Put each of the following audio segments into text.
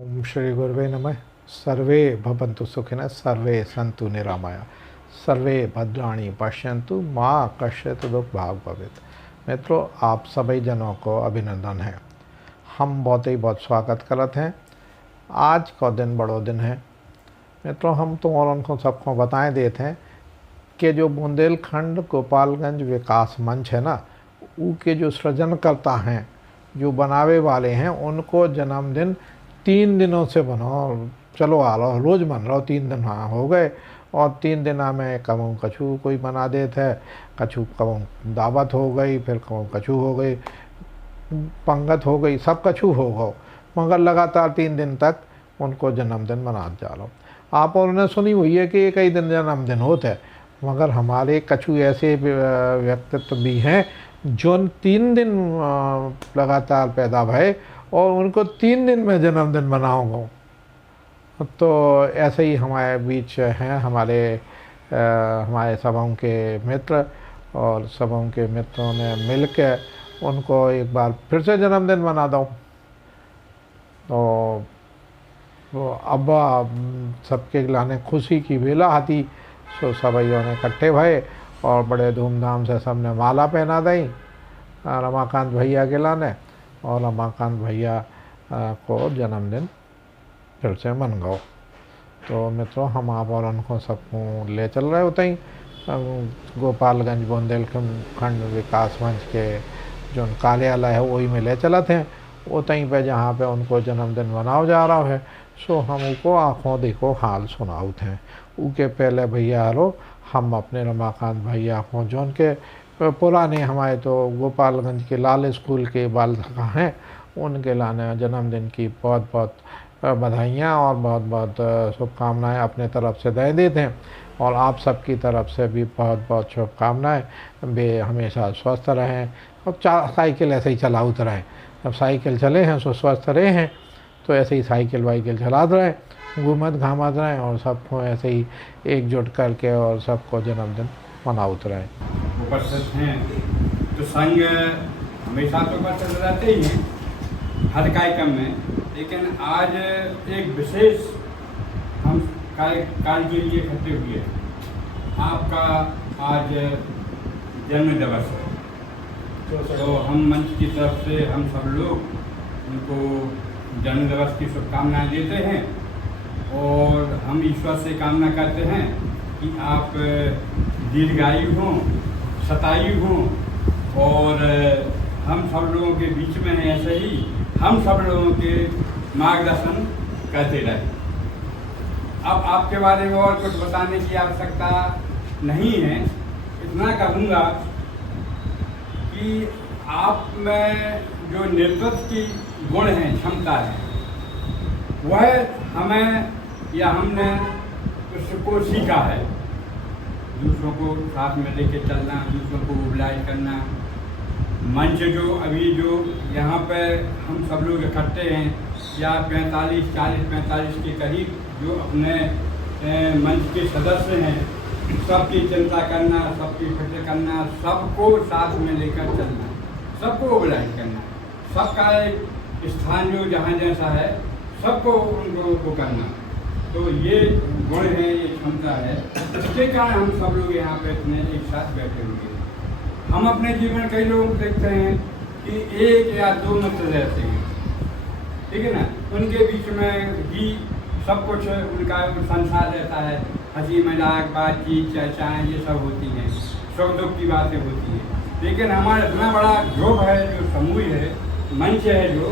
ओम श्री गुरुवे नमः। सर्वे भवन्तु सुखिनः, सर्वे सन्तु निरामया, सर्वे भद्राणि पश्यन्तु, माँ कश्चित् दुःखभाग् भवेत्। मित्रों, आप सभी जनों को अभिनंदन है। हम बहुत स्वागत करते हैं। आज का दिन बड़ो दिन है मित्रों। हम तो और उनको सबको बताए देते हैं कि जो बुंदेलखंड गोपालगंज विकास मंच है ना, के जो सृजनकर्ता हैं, जो बनावे वाले हैं, उनको जन्मदिन 3 दिनों से बनाओ, चलो आ लो, रोज़ मन लो। 3 दिन हाँ हो गए और 3 दिन में कमू कछू कोई बना देते है, कछू कमू दावत हो गई, फिर कमू कछू हो गई, पंगत हो गई, सब कछू हो गो, मगर लगातार 3 दिन तक उनको जन्मदिन मना जा लो। आप और ने सुनी हुई है कि एक ही दिन जन्मदिन होता है, मगर हमारे कछू ऐसे व्यक्तित्व भी हैं जो 3 दिन लगातार पैदा भय और उनको 3 दिन में जन्मदिन मनाऊंगा। तो ऐसे ही हमारे बीच हैं हमारे सभाओं के मित्र, और सभाओं के मित्रों ने मिलकर उनको एक बार फिर से जन्मदिन मना दो। तो अब सबके लाने खुशी की बेला आती, सो सभैयों ने इकट्ठे भये और बड़े धूमधाम से सबने माला पहना दी रमाकांत भैया के लाने, और रमाकांत भैया को जन्मदिन फिर से मन गो। तो मित्रों, हम आप और उनको सबको ले चल रहे होते ही गोपालगंज बुंदेलखंड विकास मंच के जो कार्यालय है वही में ले चलते हैं, उतहीं पे जहाँ पे उनको जन्मदिन मनाओ जा रहा है। सो हम उनको आँखों देखो हाल सुनाते हैं। उनके पहले भैया रो हम अपने रमाकांत भैया को, जो उनके पुराने हमारे तो गोपालगंज के लाल स्कूल के बाल हैं, उनके लाने जन्मदिन की बहुत बहुत बधाइयाँ और बहुत बहुत शुभकामनाएँ अपने तरफ से दे देते हैं। और आप सबकी तरफ से भी बहुत बहुत शुभकामनाएँ। वे हमेशा स्वस्थ रहें और साइकिल ऐसे ही चलाते रहें। जब साइकिल चले हैं तो स्वस्थ रहे हैं, तो ऐसे ही साइकिल वाइकिल चलाते रहें, घूमत घामत रहें और सबको ऐसे ही एकजुट करके और सबको जन्मदिन मनाते रहें। उपस्थित हैं तो संघ हमेशा तो उपस्थित रहते ही हैं हर कार्यक्रम में, लेकिन आज एक विशेष हम कार्य के लिए इकट्ठे हुए हैं। आपका आज जन्म दिवस है, तो हम मंच की तरफ से हम सब लोग उनको जन्म दिवस की शुभकामनाएं देते हैं और हम ईश्वर से कामना करते हैं कि आप दीर्घायु हों, शतायु हों और हम सब लोगों के बीच में हैं, ऐसे ही हम सब लोगों के मार्गदर्शन करते रहें। अब आपके बारे में और कुछ बताने की आवश्यकता नहीं है, इतना कहूँगा कि आप में जो नेतृत्व की गुण हैं, क्षमता है, वह हमें या हमने उसको सीखा है। दूसरों को साथ में लेके चलना, दूसरों को मोबिलाइज करना। मंच जो अभी जो यहाँ पे हम सब लोग इकट्ठे हैं, या 40-45 के करीब जो अपने मंच के सदस्य हैं, सबकी चिंता करना, सबकी फिक्र करना, सबको साथ में लेकर चलना, सबको मोबिलाइज करना, सबका एक स्थान जो जहाँ जैसा है सबको उनको करना। तो ये गुण है, ये क्षमता है, इसके कारण हम सब लोग यहाँ पे इतने एक साथ बैठे हुए हैं। हम अपने जीवन कई लोग देखते हैं कि 1 या 2 मित्र रहते हैं, ठीक है ना, उनके बीच में ही सब कुछ उनका संसार रहता है, हंसी मजाक बातचीत चर्चाएँ ये सब होती हैं, सुख दुख की बातें होती हैं। लेकिन हमारा इतना बड़ा ग्रुप है, जो समूह है, मंच है, जो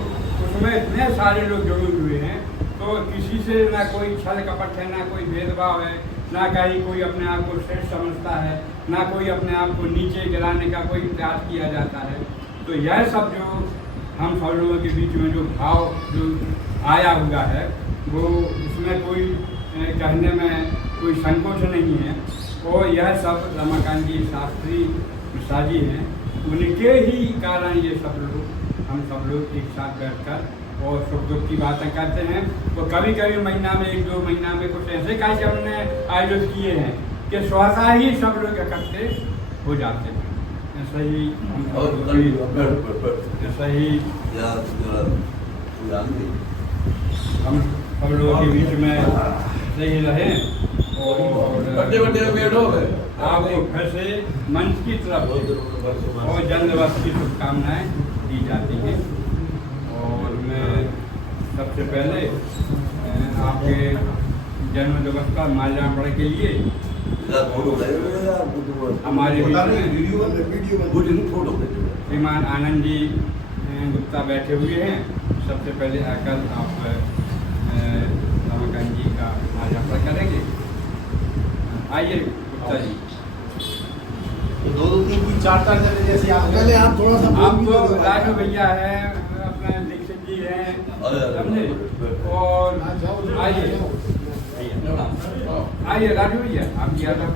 उसमें इतने सारे लोग जुड़े हुए हैं, तो किसी से ना कोई छल कपट है, ना कोई भेदभाव है, ना कहीं कोई अपने आप को श्रेष्ठ समझता है, ना कोई अपने आप को नीचे गिराने का कोई प्रयास किया जाता है। तो यह सब जो हम सब लोगों के बीच में जो भाव जो आया हुआ है, वो इसमें कोई कहने में कोई संकोच नहीं है। और यह सब रमाकांत जी शास्त्री मिश्रा जी हैं, उनके ही कारण ये सब लोग हम सब लोग एक साथ बैठकर और सुख दुख की बातें करते हैं। तो कभी कभी महीना में 1-2 महीना में कुछ ऐसे कार्यक्रम हमने आयोजित किए हैं कि स्वतः ही सब लोग इकट्ठे हो जाते हैं। ऐसा ही ऐसा ही हम सब लोगों के बीच में सही रहें और आपको फिर से मंच की तरफ से और जन्मदिवस की शुभकामनाएं दी जाती हैं। और मैं सबसे पहले आपके जन्मदिवस का माल्यार्पण के लिए हमारे बीच में श्रीमान आनंद जी गुप्ता बैठे हुए हैं। सबसे पहले आकर आप रमाकांत जी का माल्यार्पण करेंगे। आइए गुप्ता जी। दो तीन चार जने जैसे आप थोड़ा सा आप तो राजू भैया है, अपना दीक्षित जी हैं, समझे। और आइए राजू भैया आप जी आ जाओ।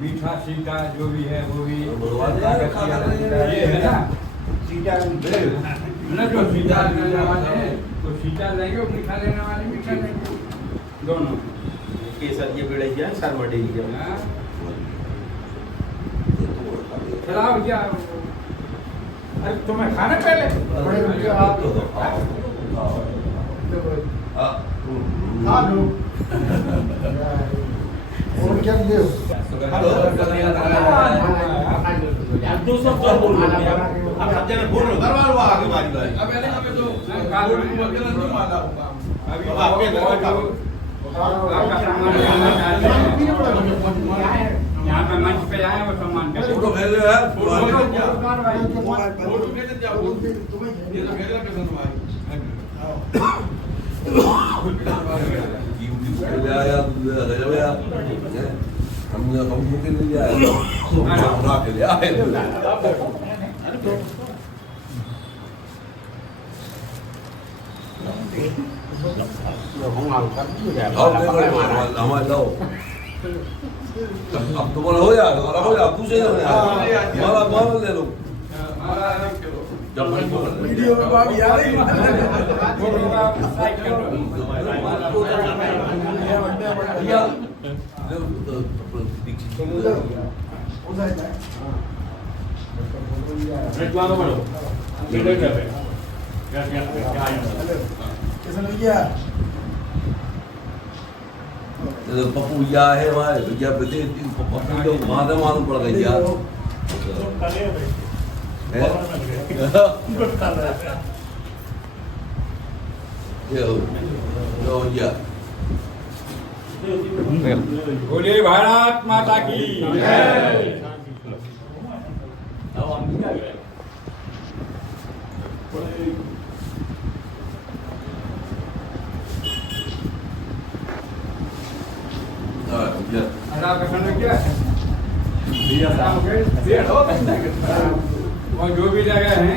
मीठा सीटा जो भी है वो भी ये है ना सीटा ना, जो सीटा लेने वाले हैं तो सीटा लेंगे और मीठा लेने वाले मीठा लेंगे, दोनों केसर ये बेड़ैया सर बड़ी हाँ। चलाओ भैया। अरे तुम्हें खाना पहले और क्या ले दो सब तो बोल रहे हैं आप सब जने बोल रहे हो दरबार हुआ आगे बारी बारी अब मैंने हमें तो काल में वकील नहीं माला होगा अभी आपके दरबार का आपका सम्मान यहाँ पे मंच पे आए वो सम्मान करें। फोटो भेज रहे हैं फोटो भेज दिया ये तो भेज रहा कैसे तुम्हारी अब तो बोला हो जाएगा और हो जाए दूसरे माला ले लो वीडियो में बात याद ही पप्पू या है हमारे भैया बेटे पप्पू तो माधव मालूम पड़ गई यार बोलिए भारत माता की और जो भी जगह है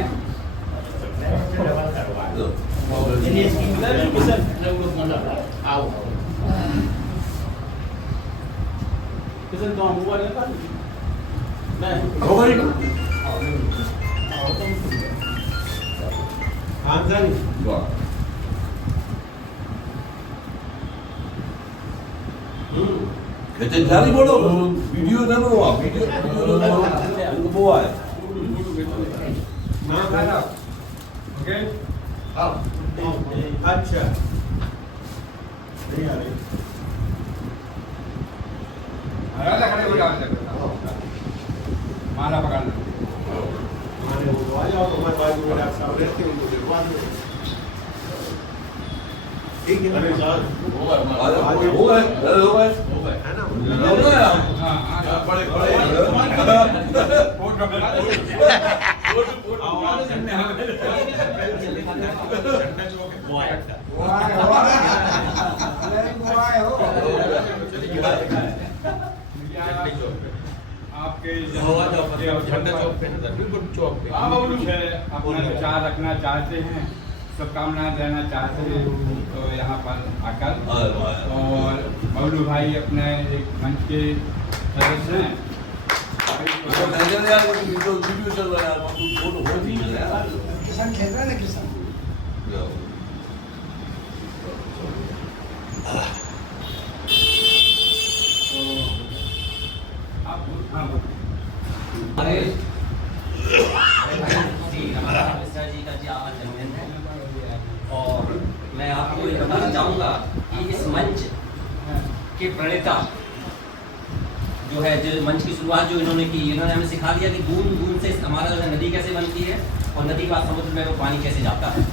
कहते जारी बोलो वीडियो ना लो आप वीडियो वो है ओके अच्छा नहीं आ रही खड़े हो जाओ माला पकड़ना माने वो आ जाओ तो मैं बाजू में आप सामने रहते हो उनको दिलवा दो ठीक है अरे सर वो है है ना हाँ बड़े आपके झंडा चौक पे बिल्कुल चौक पे अपना विचार रखना चाहते हैं, शुभकामनाएं देना चाहते हैं तो यहाँ पर आकर और बबलू भाई अपने एक मंच के सदस्य हैं। तो नहीं चल यार वीडियो चल रहा है यार फोटो हो नहीं है यार किसान खेल रहा है ना किसान हमारा मिश्रा जी का जी आज जन्मदिन है और मैं आपको ये बताना चाहूँगा कि इस मंच के प्रणेता जो है जो मंच की शुरुआत जो इन्होंने की, इन्होंने हमें सिखा दिया कि बूंद बूंद से हमारा जो है नदी कैसे बनती है और नदी का समुद्र में वो पानी कैसे जाता है।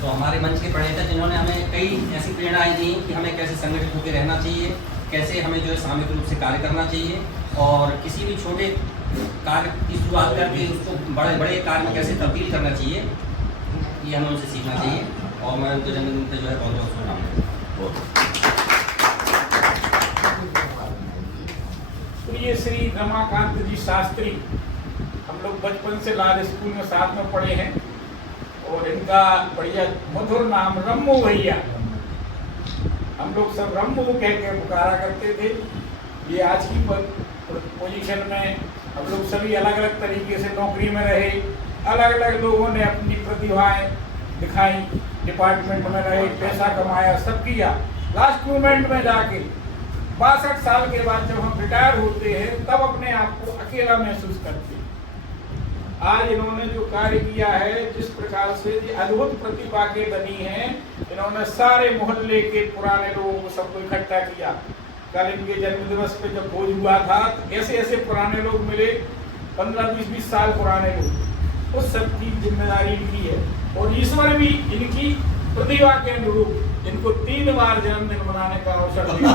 तो हमारे मंच के प्रणेता जिन्होंने हमें कई ऐसी प्रेरणाएं दी कि हमें कैसे संगठित होकर रहना चाहिए, कैसे हमें जो है सामूहिक रूप से कार्य करना चाहिए और किसी भी छोटे कार्य की शुरुआत करके उसको बड़े बड़े कार्य में कैसे तब्दील करना चाहिए, ये हमें उनसे सीखना चाहिए। और मैं उनके जन्मदिन पर जो है बहुत बहुत शुभकामनाएं। प्रिय श्री रमाकांत जी शास्त्री, हम लोग बचपन से लाल स्कूल में साथ में पढ़े हैं और इनका बढ़िया मधुर नाम रम्मू भैया, हम लोग सब रम्मू कह के पुकारा करते थे। ये आज की पोजीशन में हम लोग सभी अलग अलग तरीके से नौकरी में रहे, अलग अलग लोगों ने अपनी प्रतिभाएं दिखाई, डिपार्टमेंट में रहे, पैसा कमाया, सब किया। लास्ट मोमेंट में जाके 62 साल के बाद जब हम रिटायर होते हैं तब अपने आप को अकेला महसूस करते हैं। आज इन्होंने जो कार्य किया है, जिस प्रकार से अद्भुत प्रतिभा के धनी हैं, इन्होंने सारे मोहल्ले के पुराने लोगों को सबको इकट्ठा किया। कल इनके जन्म दिवस पे जब भोज हुआ था तो ऐसे ऐसे पुराने लोग मिले, 15-20 साल पुराने लोग, उस सब की जिम्मेदारी इनकी है। और ईश्वर भी इनकी प्रतिभा के अनुरूप इनको 3 बार जन्मदिन मनाने का अवसर दिया।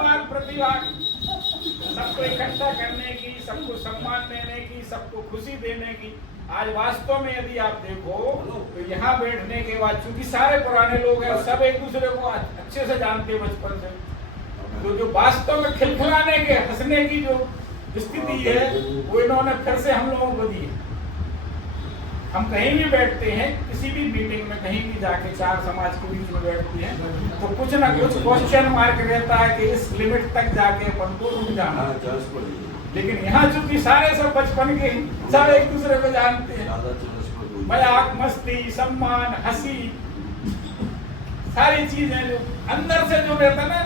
बार प्रतिभा सबको इकट्ठा करने की, सबको सम्मान देने की, सबको खुशी देने की। आज वास्तव में यदि आप देखो तो यहाँ बैठने के बाद, चूंकि सारे पुराने लोग हैं, सब एक दूसरे को अच्छे से जानते हैं बचपन से, तो जो वास्तव में खिलखिलाने के, हंसने की जो स्थिति है वो इन्होंने फिर से हम लोगों को दी है। हम कहीं भी बैठते हैं, किसी भी मीटिंग में कहीं भी जाके 4 समाज के बीच में बैठते हैं तो कुछ ना कुछ क्वेश्चन मार्क रहता है कि इस लिमिट तक जाके अपन को रुक जाना। लेकिन यहाँ चूंकि सारे सब बचपन के सब एक दूसरे को जानते हैं, मजाक, मस्ती, सम्मान, हंसी, सारी चीजें जो अंदर से जो रहता ना,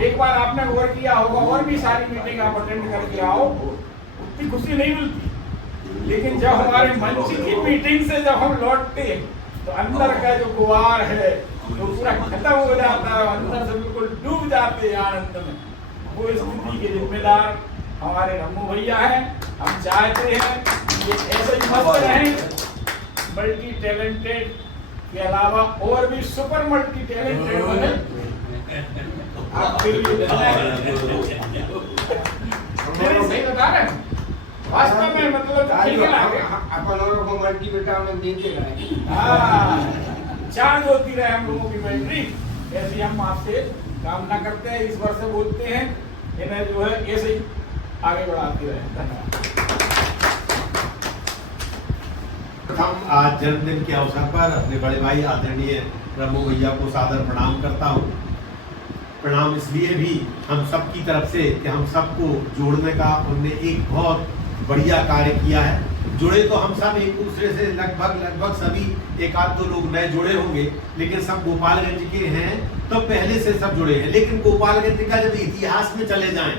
एक बार आपने गौर किया होगा, और भी सारी मीटिंग आप अटेंड करके आओ, उतनी खुशी नहीं मिलती। लेकिन जब हमारे मंच की मीटिंग से जब हम लौटते हैं तो अंदर का जो गुवार है वो पूरा खत्म हो जाता है, अंदर से बिल्कुल डूब जाते हैं आनंद में। वो स्थिति के जिम्मेदार हमारे रम्मू भैया हैं। हम चाहते हैं कि ऐसे ही मस्त रहें, मल्टी टैलेंटेड के अलावा और भी सुपर मल्टी टैलेंटेड बने। आपके लिए सही बता रहे हैं, वास्तव में मतलब अपन लोगों को मल्टीविटामिन देते रहे, चार्ज होती रहे हम लोगों की बैटरी। ऐसी हम आपसे कामना करते हैं, इस वर्ष से बोलते हैं, इन्हें जो है ऐसे ही आगे बढ़ाते रहे। हम आज जन्मदिन के अवसर पर अपने बड़े भाई आदरणीय रम्मू भैया को सादर प्रणाम करता हूँ। प्रणाम इसलिए भी हम सब की तरफ से कि हम सबको जोड़ने का उनने एक बहुत बढ़िया कार्य किया है। जुड़े तो हम सब एक दूसरे से लगभग सभी, 1-2 लोग नए जुड़े होंगे, लेकिन सब गोपालगंज के हैं तो पहले से सब जुड़े हैं। लेकिन गोपालगंज का जब इतिहास में चले जाएं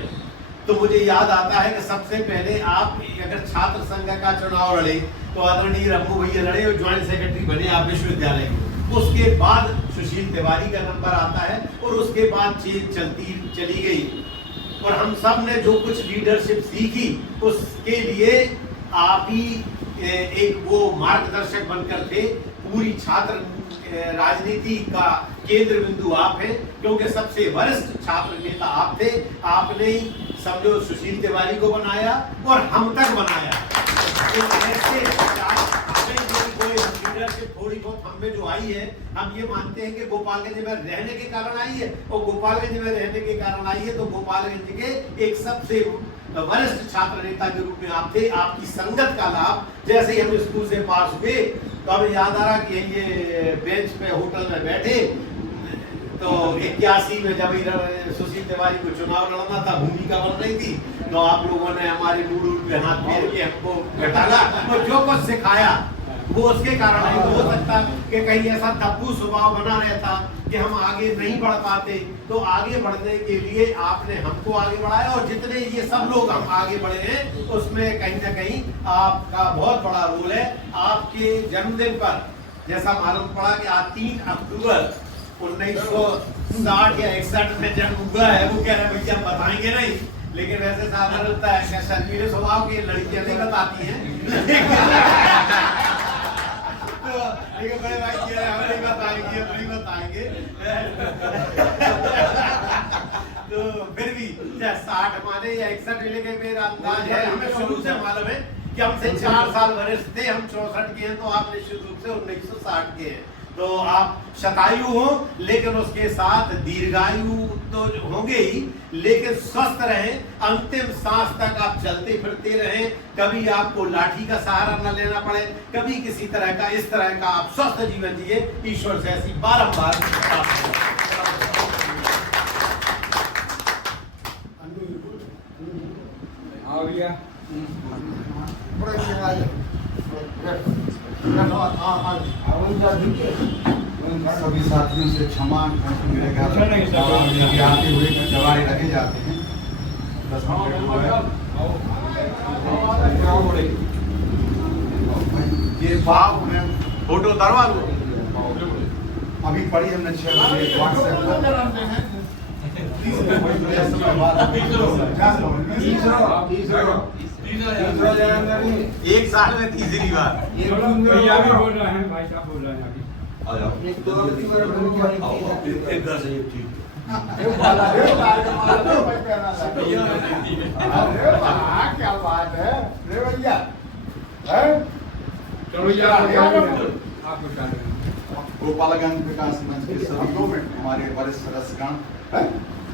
तो मुझे याद आता है कि सबसे पहले आप अगर छात्र संघ का चुनाव लड़े तो आदरणीय रम्मू भैया लड़े और ज्वाइंट सेक्रेटरी बने आप विश्वविद्यालय के। उसके बाद सुशील तिवारी का नंबर आता है और उसके बाद चीज चली गई और हम सब ने जो कुछ लीडरशिप सीखी उसके लिए आप ही एक वो मार्गदर्शक बनकर थे। पूरी छात्र राजनीति का केंद्र बिंदु आप हैं, क्योंकि सबसे वरिष्ठ छात्र नेता आप थे। आपने ही समझो सुशील तिवारी को बनाया और हम तक बनाया। तो ऐसे लीडरशिप थोड़ी बहुत हम में जो आई है, हम ये मानते हैं कि गोपालगंज में रहने के कारण आई है, और गोपालगंज में रहने के कारण आई है तो गोपालगंज के एक सबसे वरिष्ठ छात्र नेता के रूप में आप थे। आपकी संगत का लाभ, जैसे ही हम स्कूल से पास हुए तो हमें याद आ रहा कि ये बेंच पे होटल में बैठे, तो 81 में जब सुशील तिवारी को चुनाव लड़ना था, भूमिका बन रही थी, तो आप लोगों ने हमारे मूड पे हाथ फेर के हमको घटाला और जो कुछ सिखाया वो उसके कारण नहीं तो हो सकता कि कहीं ऐसा दब्बू स्वभाव बना रहता कि हम आगे नहीं बढ़ पाते। तो आगे बढ़ने के लिए आपने हमको आगे बढ़ाया और जितने ये सब लोग हम आगे बढ़े हैं उसमें कहीं ना कहीं आपका बहुत बड़ा रोल है। आपके जन्मदिन पर जैसा मालूम पड़ा कि आज 3 अक्टूबर 1960 या 61 में जन्म हुआ है, वो कह रहे हैं भैया बताएंगे नहीं, लेकिन वैसे साधारण होता है कि शर्मीले स्वभाव की लड़कियां नहीं बताती हैं। लेकिन बड़े भाई कह रहे हैं हम नहीं बताएंगे। तो फिर भी 60 माने या 61 लेके मेरा अंदाज है, हमें शुरू से मालूम है कि हमसे 4 साल वरिष्ठ थे, हम 64 के हैं, तो आप निश्चित रूप से 1960 के हैं। तो आप शतायु हो लेकिन उसके साथ दीर्घायु तो होंगे ही, लेकिन स्वस्थ रहें, अंतिम सांस तक आप चलते फिरते रहें, कभी आपको लाठी का सहारा न लेना पड़े, कभी किसी तरह का इस तरह का आप स्वस्थ जीवन जिए। ईश्वर से ऐसी बारंबार सभी साथियों से क्षमा मिलेगा, आते हुए दवाई रखे जाते हैं 10 मिनट। ये भाव में फोटो उतारवा लो। अभी पढ़ी हमने 6 बजे व्हाट्सएप एक साल में तीसरी बार भैया भी बोल रहे हैं, भाई साहब बोल रहे हैं अभी। इधर से ठीक क्या बात है रे भैया, आप बता रहे हैं। गोपालगंज विकास मंच के सभी हमारे वरिष्ठ सदस्यगण,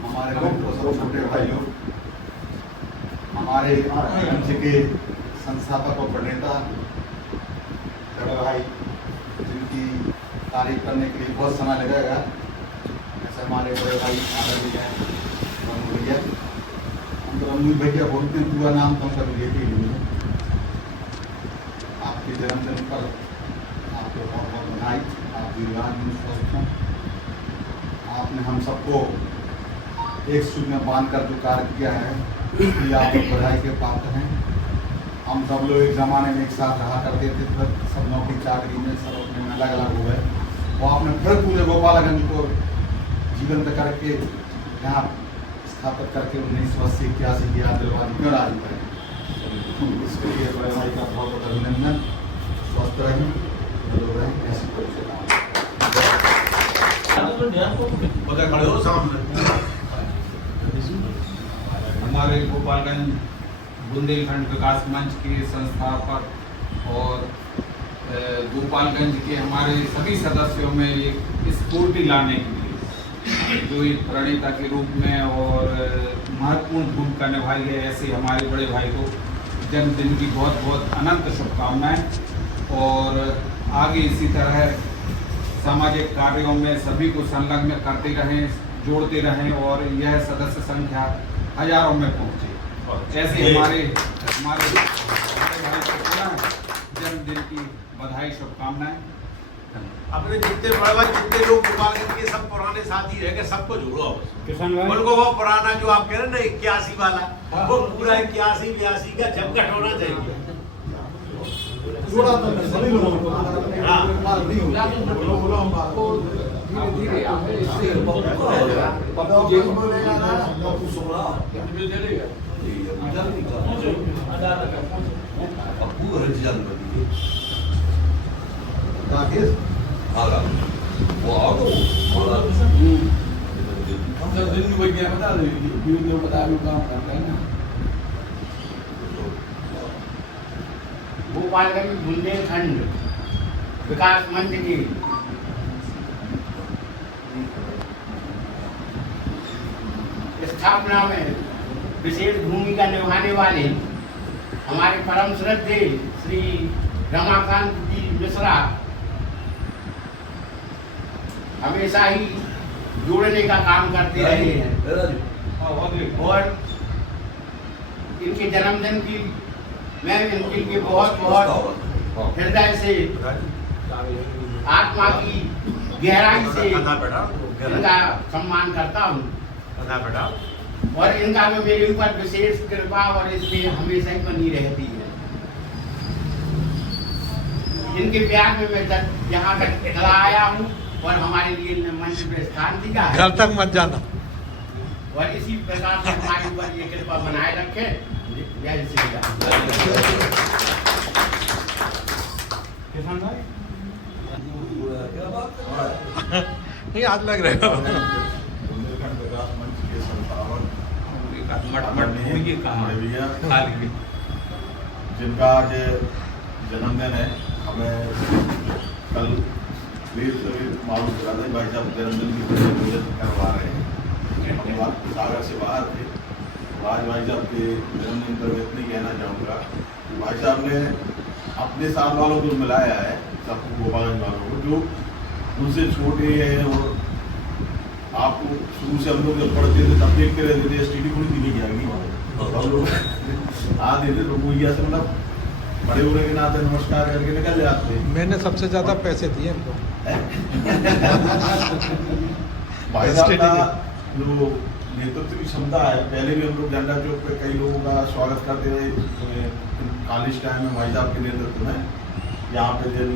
हमारे लोग सब छोटे भाइयों, हमारे मंच के संस्थापक और प्रणेता बड़े भाई जिनकी तारीफ करने के लिए बहुत समय लगेगा, ऐसे हमारे बड़े भाई आदरणीय हैं रमू भैया। हम तो रमू भैया बोलते हैं, पूरा नाम तो हम कभी लेते ही नहीं है। आपके जन्मदिन पर आपको बहुत बहुत बधाई, आप दीर्घायु स्वस्थ हों। आपने हम सबको एक सूत्र में बांध कर जो कार्य किया है कि आप बधाई के पात्र हैं। हम सब लोग एक ज़माने में एक साथ रहा करते थे, फिर सब नौकरी चाकरी में सब अपने में अलग अलग हो गए, और आपने फिर पूरे गोपालगंज को जीवंत करके यहाँ स्थापित करके 1981 की याद दिलवा दी। क्यों राजी करें, इसके लिए बड़े भाई का बहुत बहुत अभिनंदन। स्वस्थ रहें, रहें, ऐसी हमारे गोपालगंज बुंदेलखंड विकास मंच के संस्थापक और गोपालगंज के हमारे सभी सदस्यों में एक स्फूर्ति लाने के लिए जो एक प्रणेता के रूप में और महत्वपूर्ण भूमिका निभाई है, ऐसे हमारे बड़े भाई को जन्मदिन की बहुत बहुत अनंत शुभकामनाएं और आगे इसी तरह सामाजिक कार्यों में सभी को संलग्न करते रहें, जोड़ते रहें और यह सदस्य संख्या हजारों में पहुंचे। ऐसे हमारे भाई को जन्मदिन की बधाई शुभकामनाएं। अपने जितने बड़े भाई जितने लोग गोपालगंज के सब पुराने साथी रह गए सबको जोड़ो किसान भाई उनको वो पुराना जो आप कह रहे हैं ना 81 वाला, वो पूरा 81-82 का झपकट होना चाहिए। जोड़ा तो सभी लोगों को धीरे गोपालगंज बुंदेलखंड विकास मंच की स्थापना में विशेष भूमिका निभाने वाले हमारे परम श्रद्धेय श्री रमाकांत जी मिश्रा हमेशा ही जोड़ने का काम करते रहे हैं और इनके जन्मदिन की मैं इनके लिए बहुत बहुत हृदय से आत्मा की गहराई से इनका सम्मान करता हूँ और इनका भी मेरे ऊपर विशेष कृपा और इसमें हमेशा ही बनी रहती है। इनके प्यार में मैं यहाँ तक चला आया हूँ और हमारे लिए मंच पे स्थान दिया है। घर तक मत जाना। और इसी प्रकार से हमारे ऊपर ये कृपा बनाए रखे। जय श्री राम। किसान भाई नहीं आज लग रहे हो। बुंदेलखंड विकास मंच के संस्थापक जिनका आज जन्मदिन है, हमें कल मालूम चला था भाई साहब जन्मदिन की पूजा करवा रहे हैं। हम सागर से बाहर थे, आज भाई साहब के जन्मदिन पर इतनी कहना चाहूँगा कि भाई साहब ने अपने साथ वालों को मिलाया है, सबको गोपालगंज वालों को जो उनसे छोटे हैं। और आपको शुरू से हम लोग जब पढ़ते थे तब देखते रहते थे STD पूरी दिल्ली की आएगी हम लोग आते थे तो भैया से मतलब बड़े होने के नाते नमस्कार करके निकल जाते। मैंने सबसे ज़्यादा पैसे दिए इनको। भाई साहब का जो नेतृत्व की क्षमता है, पहले भी हम लोग झंडा चौक पे कई लोगों का स्वागत करते रहे कॉलेज टाइम में भाई साहब के नेतृत्व में। यहाँ पे जब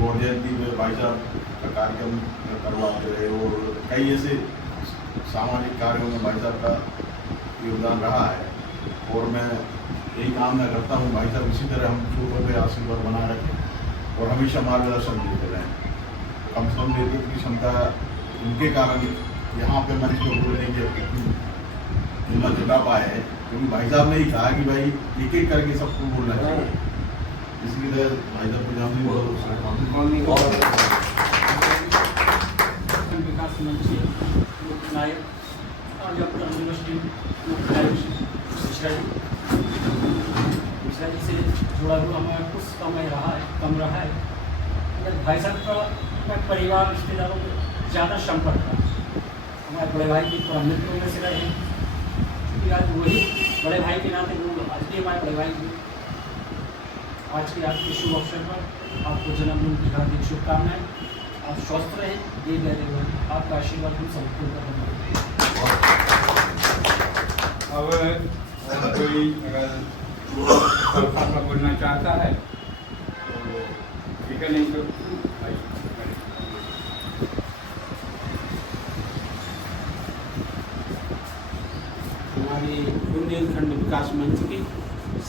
गौर जयंती में भाई साहब का कार्यक्रम करवाते रहे और कई ऐसे सामाजिक कार्यों में भाई साहब का योगदान रहा है। और मैं यही कामना करता हूँ भाई साहब इसी तरह हम छोटों पे आशीर्वाद बनाए रखें और हमेशा मार्गदर्शन देते रहें। कम से कम नेतृत्व की क्षमता उनके कारण यहाँ पे मंच को बोलने की हिम्मत जुटा पाए है, क्योंकि भाई साहब ने ही कहा कि भाई एक एक करके सबको बोलना चाहिए। इसलिए भाई साहब को जानने विकास मंच से नायक डॉक्टर यूनिवर्सिटी मिश्रा जी से जुड़ा हुआ हमें कुछ कम रहा है। भाई साहब का मैं परिवार रिश्तेदारों में ज़्यादा संपर्क था। हमारे बड़े भाई की थोड़ा मित्रों में से रहे, क्योंकि आज वही बड़े भाई के नाते वो आज भी हमारे बड़े भाई थे। आज के शुभ अवसर पर आपको जन्मदिन की हार्दिक शुभकामनाएं। आप स्वस्थ रहें, ये गहरे हुए आपका आशीर्वाद हम सबको अब कोई अगर बोलना चाहता है तो ठीक है, नहीं तो हमारे बुंदेलखंड विकास मंच के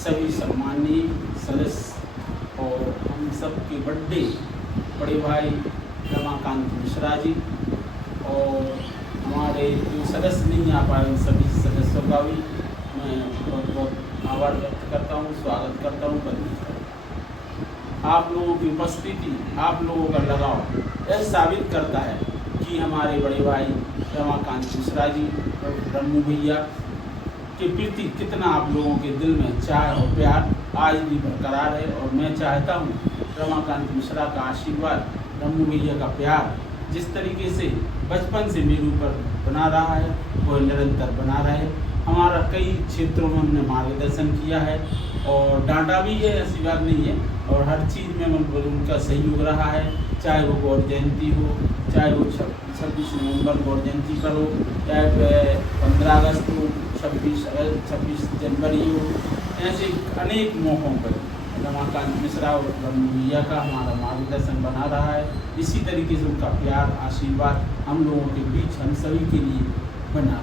सभी सम्मानीय सदस्य और हम सब के बड़े भाई रमाकांत मिश्रा जी और हमारे जो सदस्य नहीं आ पाए उन सभी सदस्यों का भी मैं बहुत बहुत आभार व्यक्त करता हूँ, स्वागत करता हूँ, बधाई करता हूँ। आप लोगों की उपस्थिति, आप लोगों का लगाव यह साबित करता है कि हमारे बड़े भाई रमाकांत मिश्रा जी और रम्मू भैया के प्रति कितना आप लोगों के दिल में चाह और प्यार आज भी बरकरार है। और मैं चाहता हूँ रमाकांत मिश्रा का आशीर्वाद, रम्मू भैया का प्यार जिस तरीके से बचपन से मेरे ऊपर बना रहा है वह निरंतर बना रहे। हमारा कई क्षेत्रों में हमने मार्गदर्शन किया है और डांटा भी है, ऐसी बात नहीं है। और हर चीज़ में उनका सहयोग रहा है, चाहे वो गौर जयंती हो, चाहे वो 26 नवंबर गौर जयंती पर हो, चाहे 15 अगस्त हो, 26 जनवरी हो, ऐसे अनेक मौक़ों पर रमाकांत मिश्रा और रम्मू भैया का हमारा मार्गदर्शन बना रहा है। इसी तरीके से उनका प्यार, आशीर्वाद हम लोगों के बीच हम सभी के लिए बना।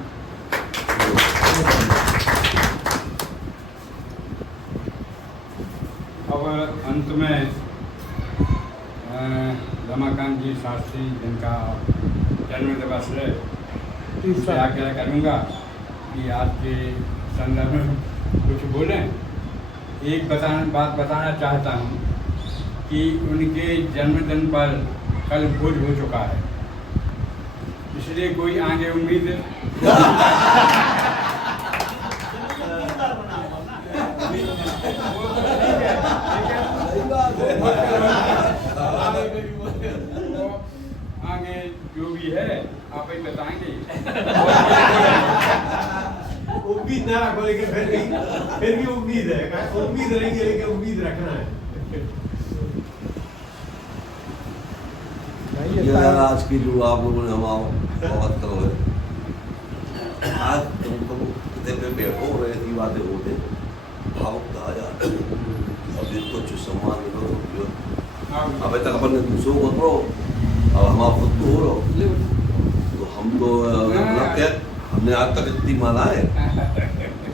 अब अंत में रमाकांत जी शास्त्री जिनका जन्म दिवस है, उससे आग्रह करूँगा कि आज के संदर्भ में कुछ बोलें। एक बात बताना चाहता हूँ कि उनके जन्मदिन पर कल भोज हो चुका है, इसलिए कोई आगे उम्मीद आगे जो भी है आप ही बताएंगे। उम्मीद ना रखो, लेकिन फिर भी उम्मीद है, उम्मीद रहेगी, लेकिन उम्मीद रखना है। आज की जो आप लोगों ने हमारा बात करो है, आज तुमको कितने पे बैठो और ऐसी बातें होते भावुक कहा जाता है और जिसको कुछ सम्मान करो। अभी तक अपन ने दूसरों को करो, अब हमारा खुद को हो रहा, तो हम तो हमने आज तक इतनी मालाएं,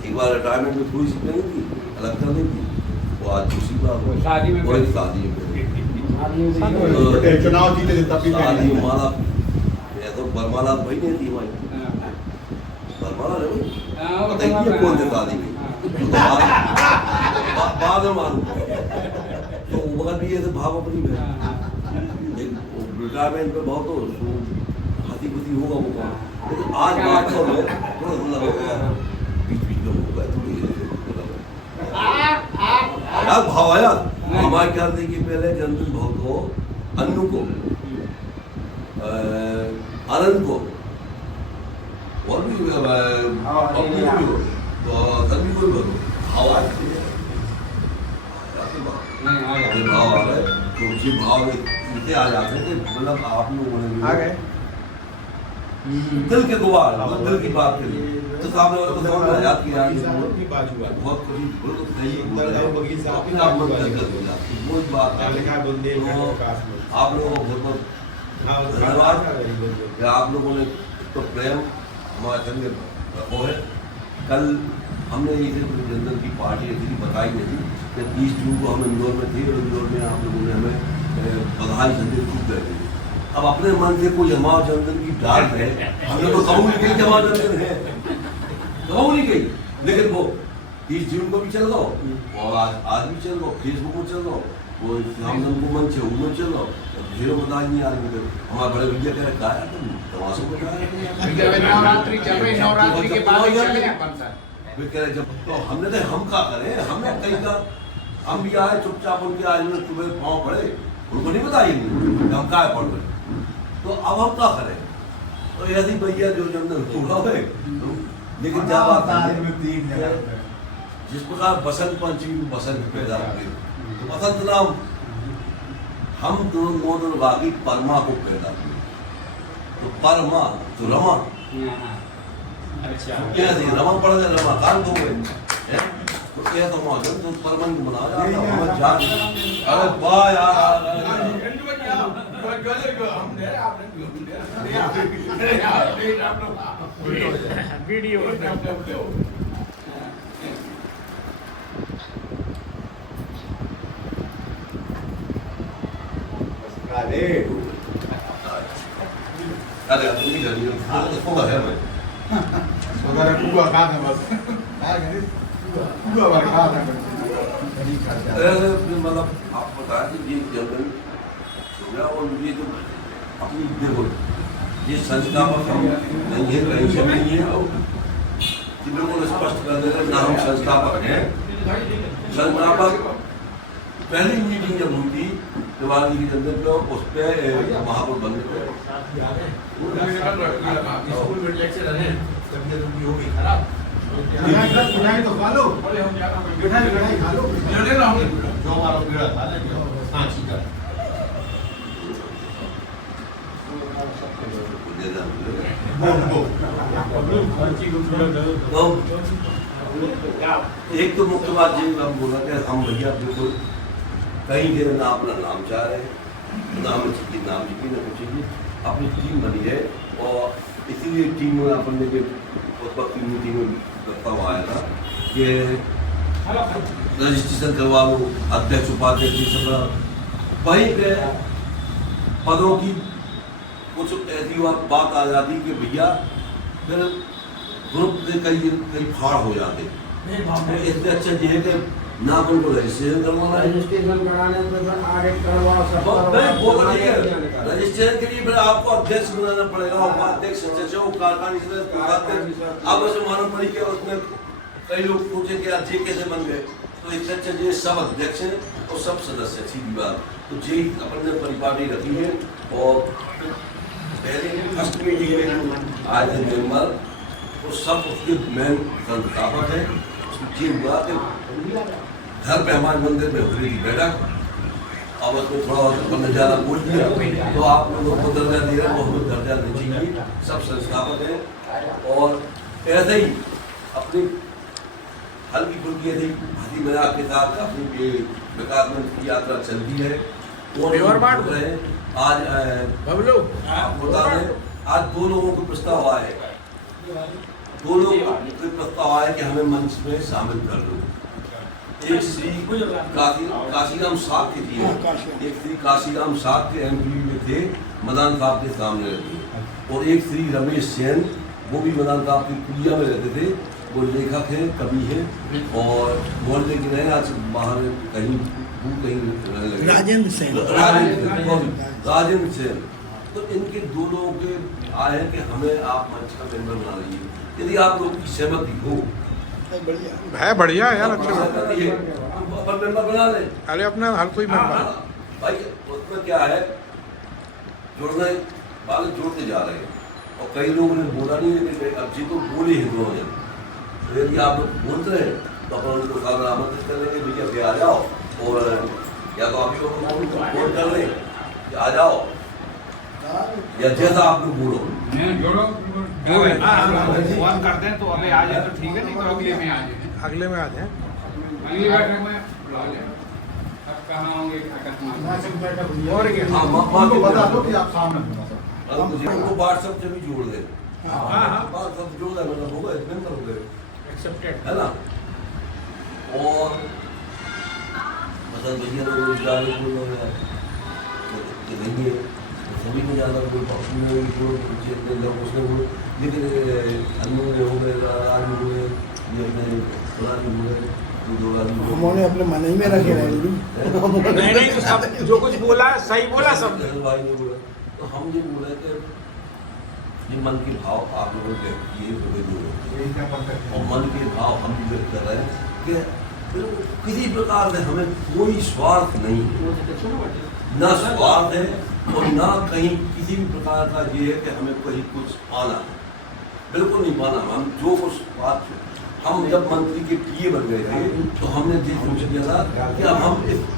एक बार रिटायरमेंट में थोड़ी सी पहनी थी, अलग कर दी थी, वो आज दूसरी बार शादी में चुनाव जीते तब भी शादी माला, ये तो बरमाला भाई नहीं थी भाई, बरमाला है भाई, बताइए कौन थे शादी में, बाद में मालूम, तो मगर भी ऐसे भाव अपनी में रिटायरमेंट पे बहुत हो हाथी बुद्धि होगा वो काम, लेकिन आज बात तो में थोड़ा लगा बीच में होगा थोड़ी यार भाव आया हमारे ख्याल से कि पहले जन्मदिन बहुत हो अन्नू को, आनंद को, और भी अभी भी हो, तो सभी को भी हो, भाव आ रहा है, तो ये भाव इतने आ जाते हैं कि मतलब आप लोगों ने दिल के गुवार, दिल की बात करी, तो साहब ने तो याद किया बहुत करीब बोलो तो सही आप लोग वो बात आप लोगों को बहुत धन्यवाद कि आप लोगों ने तो प्रेम हमारे संग रखो है। कल हमने ये जनरल की पार्टी ऐसी बताई नहीं थी कि 30 जून को हम इंदौर में थे और इंदौर में आप लोगों ने हमें बधाई संदेश छूट गए। अब अपने मन से कोई हमारा जन्मदिन की डाल है, हमने तो कहूँ नहीं गई हमारा जन्मदिन है, कहूँ नहीं गई, लेकिन वो 30 जून को भी चल गो और आज भी चल गो, फेसबुक में चल गो, वो रामजन्म को मंच है वो चल गो, ढेरों बधाई नहीं आ रही। हमारे बड़े भैया कह रहे कहा तुम तमाशों को नवरात्रि चल रही, नवरात्रि के बाद चले अपन सर वे कह रहे जब तो हमने कहा हम क्या करें, हमने कहीं का हम भी आए चुपचाप उनके आज में सुबह पाँव पड़े, उनको नहीं बताइए हम क्या पढ़ रहे, तो अब हम क्या करें। तो यदि भैया जो जन्मदिन हुआ है, लेकिन क्या बात जिस प्रकार बसंत पंचमी को बसंत पैदा हुए, तो बसंत नाम हम दोनों बाकी परमा को पैदा हुए, तो परमा तो रमा, क्या रमा पड़ गए, रमा कांत हो गए, तो क्या तो मौजूद तो परमन बनाया हमें जान, अरे वाह यार वीडियो अरे अपनी गली में खा तो होगा है मैं उधर कुआ खा है बस कुआ वाला खा है अरे मतलब आप बताएं कि ये जन्मदिन मेरा और ये तो अपनी देखो ये संस्थापक हम नहीं है, कहीं से नहीं है, और जिन लोगों ने स्पष्ट कर दिया ना हम संस्थापक हैं। संस्थापक पहली मीटिंग जब हुई थी दिवाली की जन्मदिन पे, उस पर महापुर बनने पे तो खा लो, मिठाई खा लो, जो हमारा पीड़ा था सांची का एक तो मुख्य बात ये हम बोला कि हम भैया बिल्कुल कहीं देर ना अपना नाम चाह रहे ना हम की नाम की ना कुछ की अपनी टीम बनी है, और इसीलिए टीम में अपन ने उस वक्त की मीटिंग में प्रस्ताव आया था कि रजिस्ट्रेशन करवा लो, अध्यक्ष उपाध्यक्ष सब वहीं पे पदों की कुछ ऐसी बात आ जाती कि भैया फिर ग्रुप से कई फाड़ हो जाते, इससे अच्छा ये है कि ना अपन को रजिस्ट्रेशन करवाना है, रजिस्ट्रेशन कराने पे आडिट करवाओ सब रजिस्ट्रेशन के लिए फिर आपको अध्यक्ष बनाना पड़ेगा, उपाध्यक्ष सचिव कारखाने अब ऐसे मालूम पड़ी कि उसमें कई लोग पूछे कि ये कैसे बन गए, तो इससे अच्छा ये सब अध्यक्ष हैं और सब सदस्य सीधी बात। तो जे अपन ने परिपाटी रखी है और पहले फर्स्ट मीटिंग में आए थे मेंबर, तो सब उसके मेन संस्थापक है। जी हुआ कि घर पे हमारे मंदिर में हुई थी बैठक, अब उसमें थोड़ा अपन ने ज़्यादा बोल दिया तो आप लोगों को दर्जा दे रहे हैं, वो हमें दर्जा नहीं चाहिए। सब संस्थापक हैं और ऐसे ही अपनी हल्की फुल्की ऐसी हंसी मजाक के साथ अपनी विकास मंच की यात्रा चलती है। और रहे आज बता दें, आज 2 लोगों को प्रस्ताव आया है, 2 लोगों को प्रस्ताव आया कि हमें मंच में शामिल कर लो। एक श्री काशीराम साहब के थे, एक श्री काशीराम साहब के एमपी में थे, मदान साहब के सामने रहते, और एक श्री रमेश सेन, वो भी मदान साहब की कुलिया में रहते थे। वो लेखक हैं, कवि हैं और मोहल्ले के रहे, आज बाहर कहीं रहने लगे। राजेंद्र सेन। तो इनके 2 लोगों के आए हैं कि हमें आप मंच का मेंबर बना लीजिए, यदि आप लोग की सहमति हो। बढ़िया यार, अच्छा अपन मेंबर बना लें। अरे अपना हर कोई मेंबर भाई, उसमें क्या है, जुड़ने वाले जुड़ते जा रहे हैं और कई लोगों ने बोला नहीं है कि अब जी तो बोले हैं दोनों जन, तो यदि आप लोग बोलते हैं तो अपन उनको सामने आमंत्रित करेंगे, भैया फिर आ जाओ, और या तो आप ही लोग फोन कर लें कि आ जाओ, या जैसा आप लोग बोलो फोन कर दें तो अभी आ जाए तो ठीक है, नहीं तो अगले में आ जाए, अगले में आ जाए, अगली बैठक में बुला लें। अब कहाँ होंगे और बता दो कि आप सामने उनको व्हाट्सएप से भी जोड़ दें। व्हाट्सएप जोड़ दें, मतलब होगा मेंबर हो गए, एक्सेप्टेड है ना। और मतलब भैया लोग रोजगार नहीं है, सभी ने ज़्यादा कोई उसने वो, लेकिन अनमोल ने हो गए, राज हो गए, ये अपने पुरानी हो गए, उन्होंने अपने मन ही में रखे रहेंगे। नहीं तो सब जो कुछ बोला सही बोला सब। भाई ने बोला, तो हम ये बोले कि ये मन के भाव आप लोगों ने व्यक्त किए हुए जो, और मन के भाव हम भी व्यक्त कर रहे हैं कि किसी प्रकार से हमें कोई स्वार्थ नहीं है, न स्वार्थ है और ना कहीं किसी भी प्रकार का ये है कि हमें कहीं कुछ पाना है, बिल्कुल नहीं पाना। हम जो कुछ बात, हम जब मंत्री के पीए बन गए थे तो हमने ये सोच लिया था कि अब हम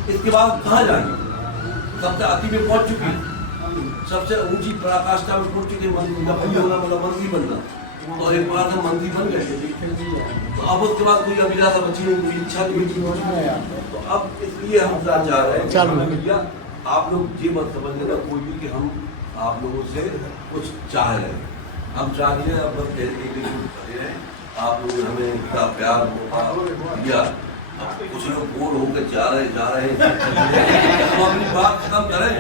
इसके बाद कहाँ जाएंगे, सबसे अति में पहुँच चुके, सबसे ऊंची पराकाष्ठा में पहुँच चुके, मंत्री बनना, तो एक बार हम मंत्री बन गए, तो अब उसके बाद कोई अभिलाषा बची नहीं, कोई इच्छा नहीं बची। तो अब इसलिए हम चाह रहे हैं, आप लोग ये मत समझ लेना कोई भी कि हम आप लोगों से कुछ चाह रहे हैं, हम चाह रहे हैं, अब बस एक खड़े हैं, आप लोग ने हमें इतना प्यार दिया, कुछ लोग बोर होकर जा रहे हैं, हम अपनी बात खत्म करें,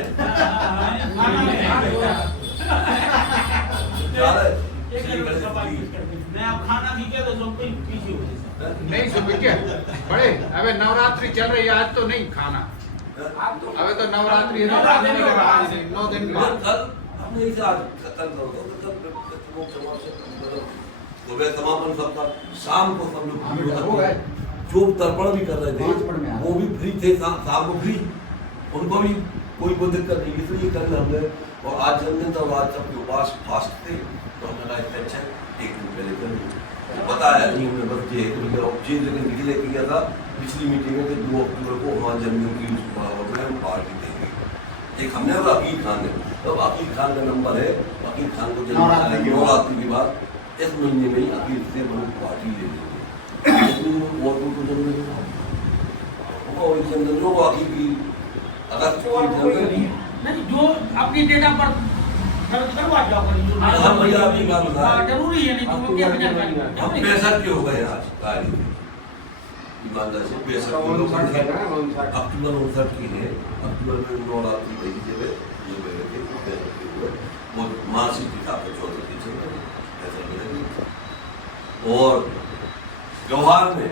नहीं सुबह बड़े अबे नवरात्रि चल रही है, आज तो नहीं खाना, अबे तो नवरात्रि है, 9 दिन बाद हमने इसे आज खत्म सुबह समापन सबका, शाम को सब लोग जो तर्पण भी कर रहे थे वो भी फ्री थे, शाम को फ्री, उनको भी कोई दिक्कत नहीं, इसलिए कल हमने, और आज जन्मदिन था, आज सबके उपास फास्ट थे, तो हमने कहा अच्छा एक दिन पहले कर बताया नहीं हमने, बस ये चीज लेकिन निकले किया था पिछली मीटिंग में कि 2 अक्टूबर को हमारे जन्मदिन की पार्टी देंगे, एक हमने और अकील खान ने, तो अकील खान का नंबर है, अकील खान को नवरात्रि के बाद इस महीने में ही अकील से हम पार्टी ले लेंगे, और अकील की अगस्त नहीं जो अपनी डेटा पर करवा जाओ, जरूरी है, नहीं तो वो क्या जानकारी, हम 65 के हो गए आज तारीख ईमानदार से, 65 अक्टूबर 59 की है, अक्टूबर में नवरात्रि वही जब वो मासिक किताब 14 की चल रही है, और त्योहार में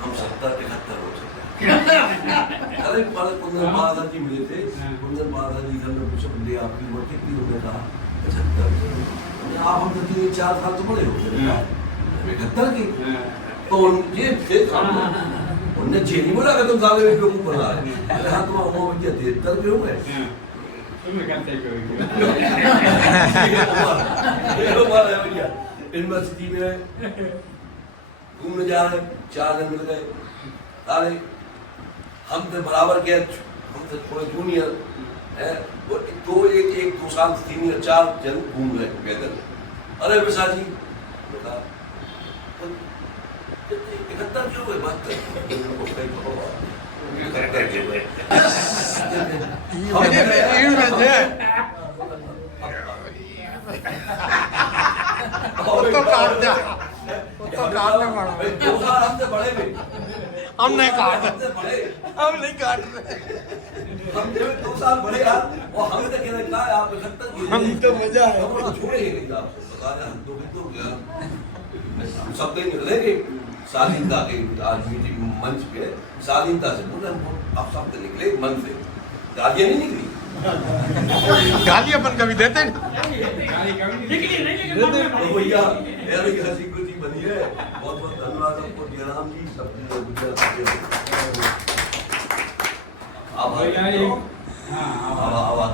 हम 70-71 हो सकते हैं। अरे कुंदन महाराज जी मिले थे, कुंदन महाराज जी हमने पूछा बंदे आपकी उम्र कितनी, उन्होंने कहा 75, आप हम 3-4 साल तो बड़े हो गए 71 की, तो ये थे हमने छह नहीं बोला कि तुम साले में क्यों बना रहे? अरे हाँ तुम अम्मा भैया 73 क्यों है? तुम्हें कहते हैं यूनिवर्सिटी में घूमने जा रहे 4 दिन मिल गए सारे हमसे बराबर के हमसे थोड़े जूनियर है वो तो एक 2 साल सीनियर 4 जन घूम रहे पैदल। अरे विशा जी बता 71 क्यों हुए? 72 क्यों हुए? तो काट दे, तो काट दे बड़ा। 2 साल हमसे बड़े में हम नहीं काट हमसे बड़े हम नहीं काट रहे। हम जो 2 साल बड़े यार और हमें तो कह रहे ना आप 71 की हम तो मजा है। हम तो छोड़े ही नहीं आपसे बता रहे हम तो गया हम सब कहीं निकलेंगे स्वाधीनता के आज मीटिंग मंच पे स्वाधीनता से बोले हम आप सब तो निकले मन से गालियां नहीं निकली गाली अपन कभी देते नहीं। तो भैया मेरी हंसी खुशी बनी है बहुत बहुत धन्यवाद आपको जयराम जी सब आभार। हाँ आभार।